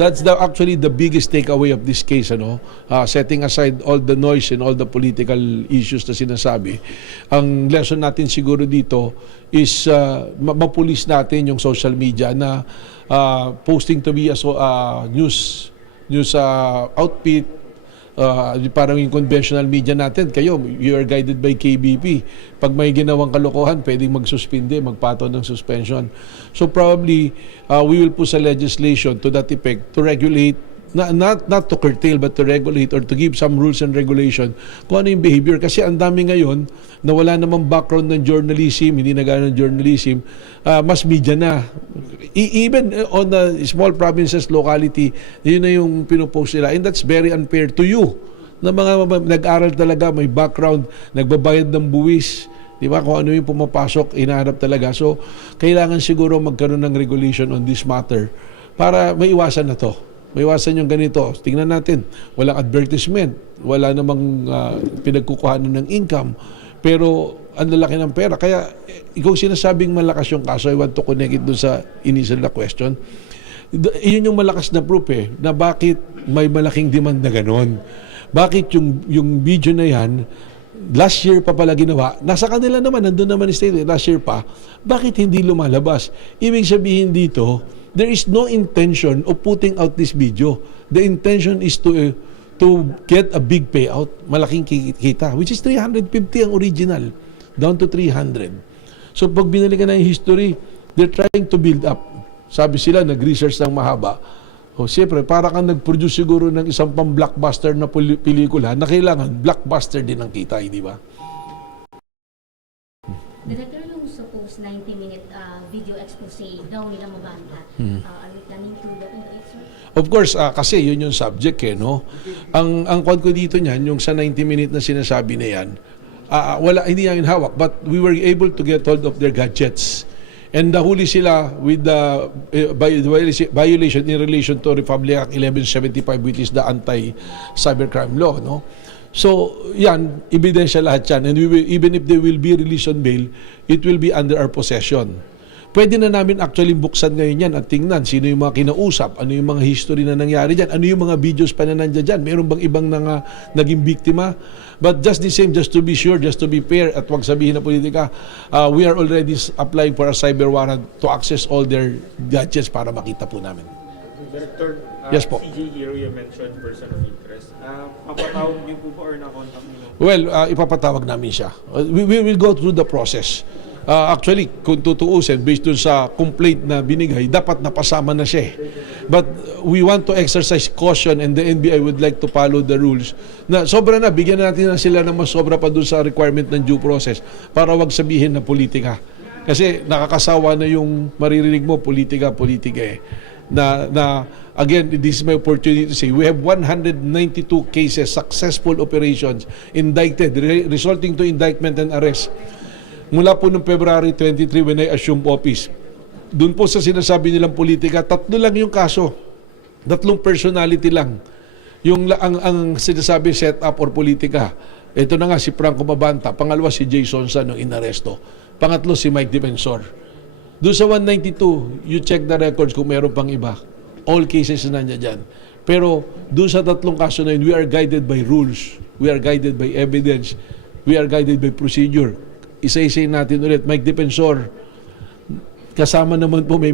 actually the biggest takeaway of this case, ano, setting aside all the noise and all the political issues na sinasabi. Ang lesson natin siguro dito is mapulis natin yung social media na posting to be a news outfit. Parang yung conventional media natin, kayo, you are guided by KBP. Pag may ginawang kalokohan, pwedeng magsuspinde, magpataw ng suspension. So probably, we will push a legislation to that effect to regulate, not to curtail, but to regulate or to give some rules and regulation kung ano yung behavior. Kasi ang dami ngayon na wala namang background ng journalism, hindi nagana ng journalism, mas media na. Even on the small provinces, locality, yun na yung pinupost nila. And that's very unfair to you na mga nag-aral talaga, may background, nagbabayad ng buwis. Di ba? Kung ano yung pumapasok, inaharap talaga. So, kailangan siguro magkaroon ng regulation on this matter para maiwasan na to. Maiwasan yung ganito. Tingnan natin, walang advertisement, wala namang pinagkukuhanan ng income, pero ang lalaki ng pera. Kaya, kung sinasabing malakas yung kaso, I want to connect it dun sa initial na question. Yun yung malakas na proof na bakit may malaking demand na ganon. Bakit yung video na yan, last year pa pala ginawa, nasa kanila naman, nandun naman state, last year pa, bakit hindi lumalabas? Ibig sabihin dito, there is no intention of putting out this video. The intention is to get a big payout, malaking kita, which is 350 ang original, down to 300. So pag binalik ka na yung history, they're trying to build up. Sabi sila, nag-research ng mahaba. O siyempre, para kang nag-produce siguro ng isang pang-blockbuster na pelikula na kailangan blockbuster din ang kita, di ba? Director, nung suppose 90-minute video expose daw nila Mabanta, are we planning to look into it, sir? Of course, kasi yun yung subject no? Ang kwan ko dito niyan, yung sa 90-minute na sinasabi na yan, hindi namin hawak, but we were able to get hold of their gadgets. And nahuli sila with the violation in relation to Republic Act 1175, which is the anti-cybercrime law, no? So, yan, ebidensya lahat yan. And even if they will be released on bail, it will be under our possession. Pwede na namin actually buksan ngayon yan at tingnan sino yung mga kinausap, ano yung mga history na nangyari dyan, ano yung mga videos pa na nandiyan dyan, meron bang ibang naging biktima. But just the same, just to be sure, just to be fair, at wag sabihin na politika, we are already applying for a cyber warrant to access all their gadgets para makita po namin. Director, Yes po. CJ Hero, you mentioned person of interest. Papatawag niyo po ba or na-contact niyo? Well, ipapatawag namin siya. We will go through the process. Actually, kung tutuusin, based dun sa complaint na binigay, dapat napasama na siya. But we want to exercise caution and the NBI would like to follow the rules. Na sobra na, bigyan natin na sila ng mas sobra pa dun sa requirement ng due process para wag sabihin na politika. Kasi nakakasawa na yung maririnig mo, politika again, this is my opportunity to say, we have 192 cases, successful operations, indicted, resulting to indictment and arrest. Mula po noong February 23 when I assumed office, doon po sa sinasabi nilang politika, 3 lang yung kaso. 3 personality lang. Yung ang sinasabi set up or politika. Ito na nga si Franco Mabanta, pangalawa si Jason Sa nung inaresto. Pangatlo si Mike Defensor. Doon sa 192, you check the records kung meron pang iba. All cases na nandiyan dyan. Pero doon sa 3 kaso na yun, we are guided by rules. We are guided by evidence. We are guided by procedure. Isa-isay natin ulit. Mike Defensor, kasama naman po, may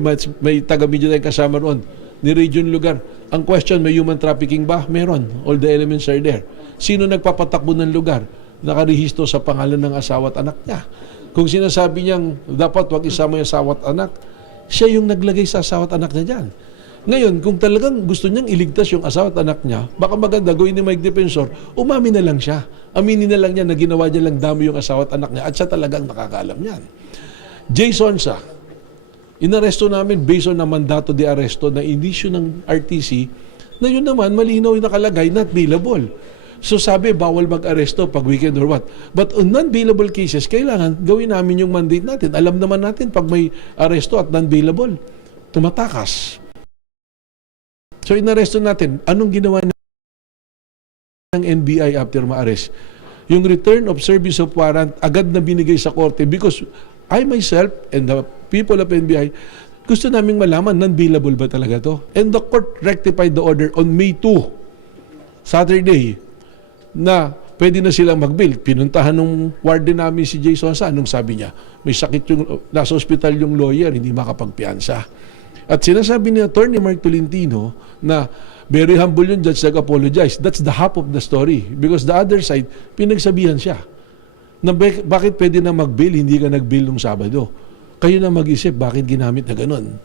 taga-media tayong kasama roon, ni Region Lugar. Ang question, may human trafficking ba? Meron. All the elements are there. Sino nagpapatakbo ng lugar? Nakarehistro sa pangalan ng asawa at anak niya. Kung sinasabi niyang dapat wag isama yung asawa at anak, siya yung naglagay sa asawa at anak niya dyan. Ngayon, kung talagang gusto niyang iligtas yung asawa at anak niya, baka maganda gawin ni Mike Defensor, umami na lang siya. Aminin na lang niya na ginawa niya lang dami yung asawa at anak niya at siya talagang nakakaalam niyan. Jason Sa, inaresto namin based on na mandato de arresto na inisyu ng RTC na yun naman malinaw yung nakalagay not bailable. So sabi, bawal mag-aresto pag weekend or what. But on non-bailable cases, kailangan gawin namin yung mandate natin. Alam naman natin pag may aresto at non-bailable, tumatakas. So inaresto natin, anong ginawa ng NBI after ma-arrest? Yung return of service of warrant, agad na binigay sa korte because I myself and the people of NBI gusto naming malaman, non-billable ba talaga to? And the court rectified the order on May 2, Saturday, na pwede na silang mag-bill. Pinuntahan nung warden namin si Jason Sa, anong sabi niya? May sakit yung, nasa ospital yung lawyer, hindi makapagpiansa. At sinasabi ni Attorney Mark Tolentino na very humble yung judge, nag-apologize. That's the half of the story. Because the other side, pinagsabihan siya na bakit pwede na mag-bill, hindi ka nag-bill nung Sabado. Kayo na mag-isip bakit ginamit na ganun.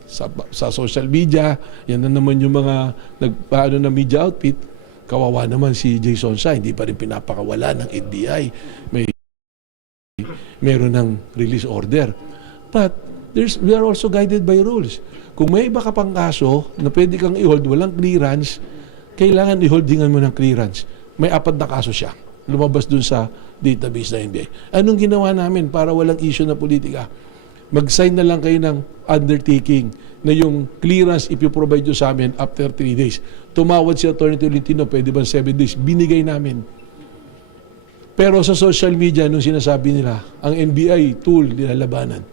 Sa social media, yan na naman yung mga nagpaano na media outfit. Kawawa naman si Jason Sa, hindi pa rin pinapakawala ng NBI. Meron ng release order. But we are also guided by rules. Kung may iba ka pang kaso na pwede kang i-hold, walang clearance, kailangan i-holdingan mo ng clearance. May 4 na kaso siya. Lumabas dun sa database ng NBI. Anong ginawa namin para walang issue na politika? Mag-sign na lang kayo ng undertaking na yung clearance ipiprovide nyo sa amin after 3 days. Tumawad si Atty. Tolentino, pwede ba 7 days? Binigay namin. Pero sa social media, nung sinasabi nila, ang NBI tool nilalabanan.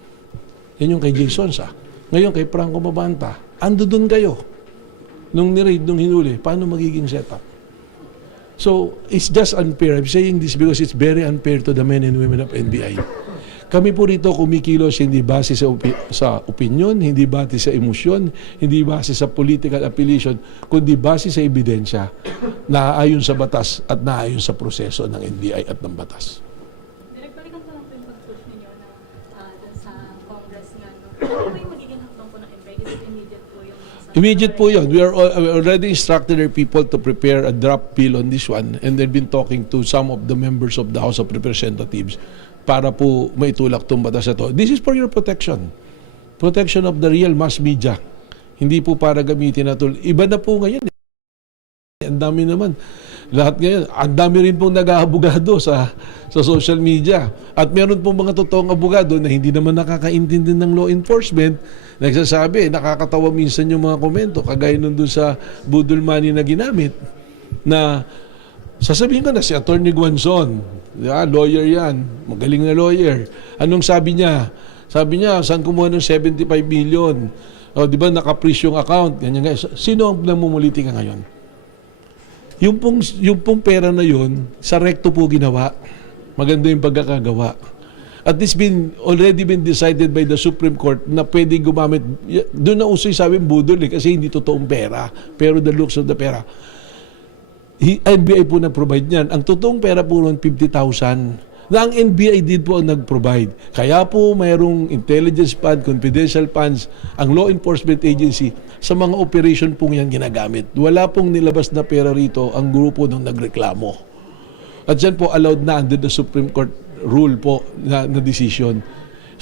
Yan yung kay Jason Sa. Ngayon kay Franco Mabanta. Ando dun kayo. Nung ni-raid, nung hinuli, paano magiging setup? So, it's just unfair. I'm saying this because it's very unfair to the men and women of NBI. Kami po rito kumikilos hindi base sa opinion, hindi base sa emosyon, hindi base sa political affiliation, kundi base sa ebidensya na ayon sa batas at naayon sa proseso ng NBI at ng batas. Direk, balikan ko lang po yung pag-push ninyo na dun sa Congress nga. No? Ano po yung magiging hakbang po ng NBI? Is it immediate po yung Immediate po yun. We already instructed our people to prepare a draft bill on this one and they've been talking to some of the members of the House of Representatives para po maitulak itong batas na ito. This is for your protection. Protection of the real mass media. Hindi po para gamitin na tool. Iba na po ngayon. Ang dami naman. Lahat ngayon. Ang dami rin pong nag-aabogado sa social media. At meron pong mga totoong abogado na hindi naman nakakaintindi ng law enforcement. Nagsasabi, nakakatawa minsan yung mga komento. Kagaya nun dun sa budol money na ginamit. Na sasabihin ko na si Atty. Guanzon, lawyer yan, magaling na lawyer. Anong sabi niya? Sabi niya, saan kumuha ng 75 million? O, di ba, naka-freeze yung account? Ganyan, ganyan. Sino ang namumuliti ka ngayon? Yung pong pera na yun, sa recto po ginawa. Maganda yung pagkakagawa. At this already been decided by the Supreme Court na pwede gumamit. Doon na usoy sabi budol kasi hindi totoong pera. Pero the looks of the pera. NBI po nag-provide niyan. Ang totoong pera po noon, 50,000. Na ang NBI din po ang nag-provide. Kaya po mayroong intelligence fund, confidential funds, ang law enforcement agency, sa mga operation pong yan ginagamit. Wala pong nilabas na pera rito ang grupo nung nagreklamo. At yan po allowed na under the Supreme Court rule po na decision.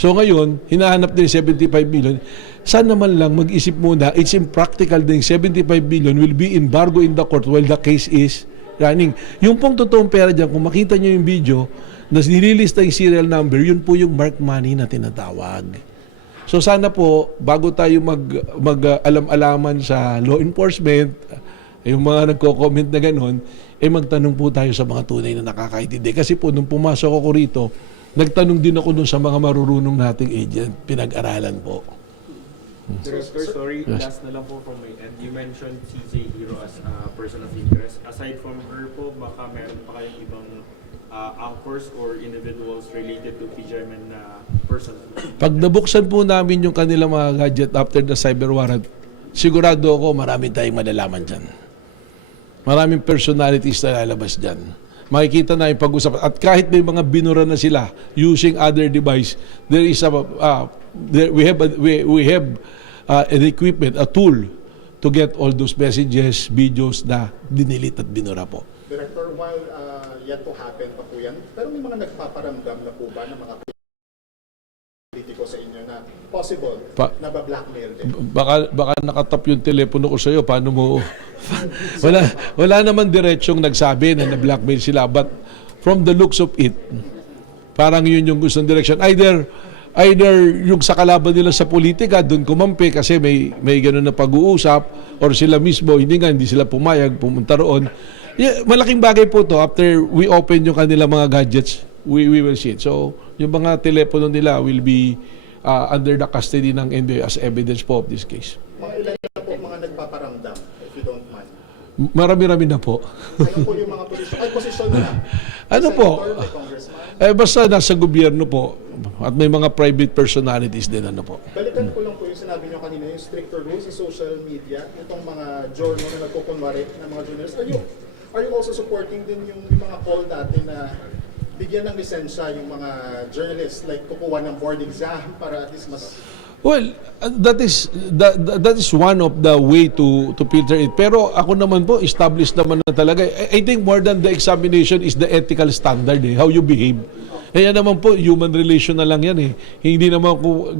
So ngayon, hinahanap din 75 million. Sana naman lang mag-isip muna, it's impractical na yung 75 million will be embargo in the court while the case is running. Yung pong totoong pera dyan, kung makita nyo yung video, na nililista yung serial number, yun po yung marked money na tinatawag. So sana po, bago tayo mag-alam-alaman sa law enforcement, yung mga nagko-comment na gano'n, magtanong po tayo sa mga tunay na nakakaintindi. Kasi po, nung pumasok ako rito, nagtanong din ako dun sa mga marurunong nating agent. Pinag-aralan po. Director, sorry, Yes. last na lang po from my end. You mentioned CJ Hero as a person of interest. Aside from her po, baka meron pa kayong ibang anchors or individuals related to PGMN na person? Pag nabuksan po namin yung kanilang mga gadget after the cyber warrant, sigurado ako marami tayong malalaman dyan. Maraming personalities na lalabas dyan. Makikita na yung pag-usap. At kahit may mga binura na sila using other device, there is we have an equipment, a tool to get all those messages, videos na dinilit at binura po. Director, while yet to happen pa po yan, pero may mga nagpaparamdam na po ba ng mga politiko sa inyo na possible na ba-blackmail din? Baka nakatap yung telepono ko sa iyo, paano mo wala naman diretsong nagsabi na na-blackmail sila, but from the looks of it, parang yun yung gustong direction. Either yung sa kalaban nila sa politika doon kumampi kasi may gano'n na pag-uusap, or sila mismo hindi sila pumayag pumunta roon. Yeah, malaking bagay po to. After we open yung kanila mga gadgets, we will see it. So yung mga telepono nila will be under the custody ng NBI as evidence po of this case. Mga ilan na po mga nagpaparamdam, if you don't mind? Marami-rami na po. Ano po yung mga posisyon? Ay, posisyon na. Ano po? Senator, may congressman. Basta nasa gobyerno po at may mga private personalities din ano po. Balikan ko lang po yung sinabi nyo kanina, yung stricter rules sa social media, itong mga journal na nagkukunwari ng mga journalists. Are you also supporting din yung mga call natin na bigyan ng lisensya yung mga journalists, like kukuha ng board exam para at least mas... Well, that is one of the way to filter it. Pero ako naman po, established naman na talaga. I think more than the examination is the ethical standard, how you behave. Yan naman po, human relation na lang yan . Hindi naman po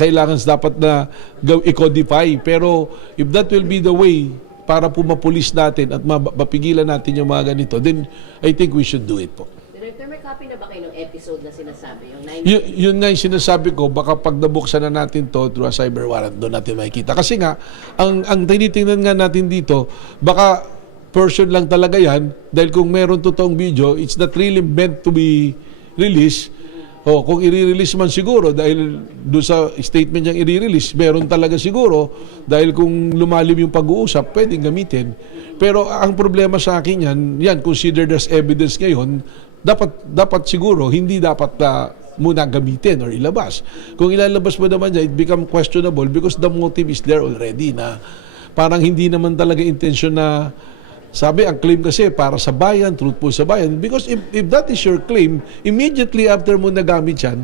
kailangan dapat na i-codify. Pero if that will be the way para po mapulis natin at mapigilan natin yung mga ganito, then I think we should do it po. Director, may copy na ba kayo ng episode na sinasabi? Yung 9 Yun nga yung sinasabi ko, baka pag nabuksan na natin to through a cyber warrant, doon natin makikita. Kasi nga, ang tinitingnan nga natin dito, baka person lang talaga yan, dahil kung meron totoong video, it's not really meant to be released. O kung i-release man siguro, dahil doon sa statement niyang i-release, meron talaga siguro, dahil kung lumalim yung pag-uusap, pwedeng gamitin. Pero ang problema sa akin yan considered as evidence ngayon, dapat siguro hindi dapat muna gamitin or ilabas. Kung ilalabas mo naman niya, it become questionable because the motive is there already na parang hindi naman talaga intention na sabi, ang claim kasi para sa bayan, truthful sa bayan. Because if that is your claim, immediately after mo nagamit yan,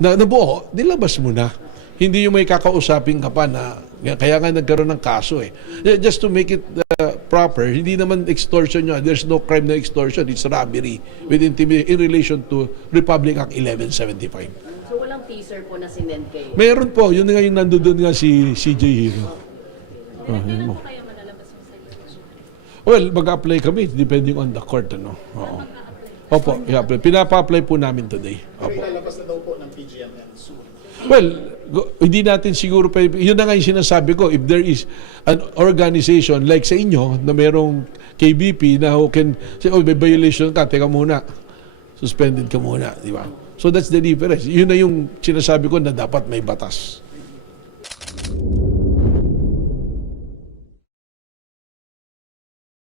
na buo, nilabas mo na. Hindi yung may kakausapin ka pa na, kaya nga nagkaroon ng kaso . Just to make it proper, hindi naman extortion yun. There's no crime na extortion. It's robbery with intimidation in relation to Republic Act 1175. So walang teaser po na sinend kayo? Meron po. Yun nga yung nandoon nga si CJ Hiro. Kailan po kaya malalabas yung sa'yo? Well, mag-apply kami depending on the court. Oo. Opo, i-apply. Pinapa-apply po namin today. Pero Opo. ilalabas na daw po ng PGMM soon. Well, hindi natin siguro pa, yun na nga yung sinasabi ko, if there is an organization like sa inyo na merong KBP na who can say, may violation ka, teka muna, suspended ka muna, di ba? So that's the difference. Yun na yung sinasabi ko na dapat may batas.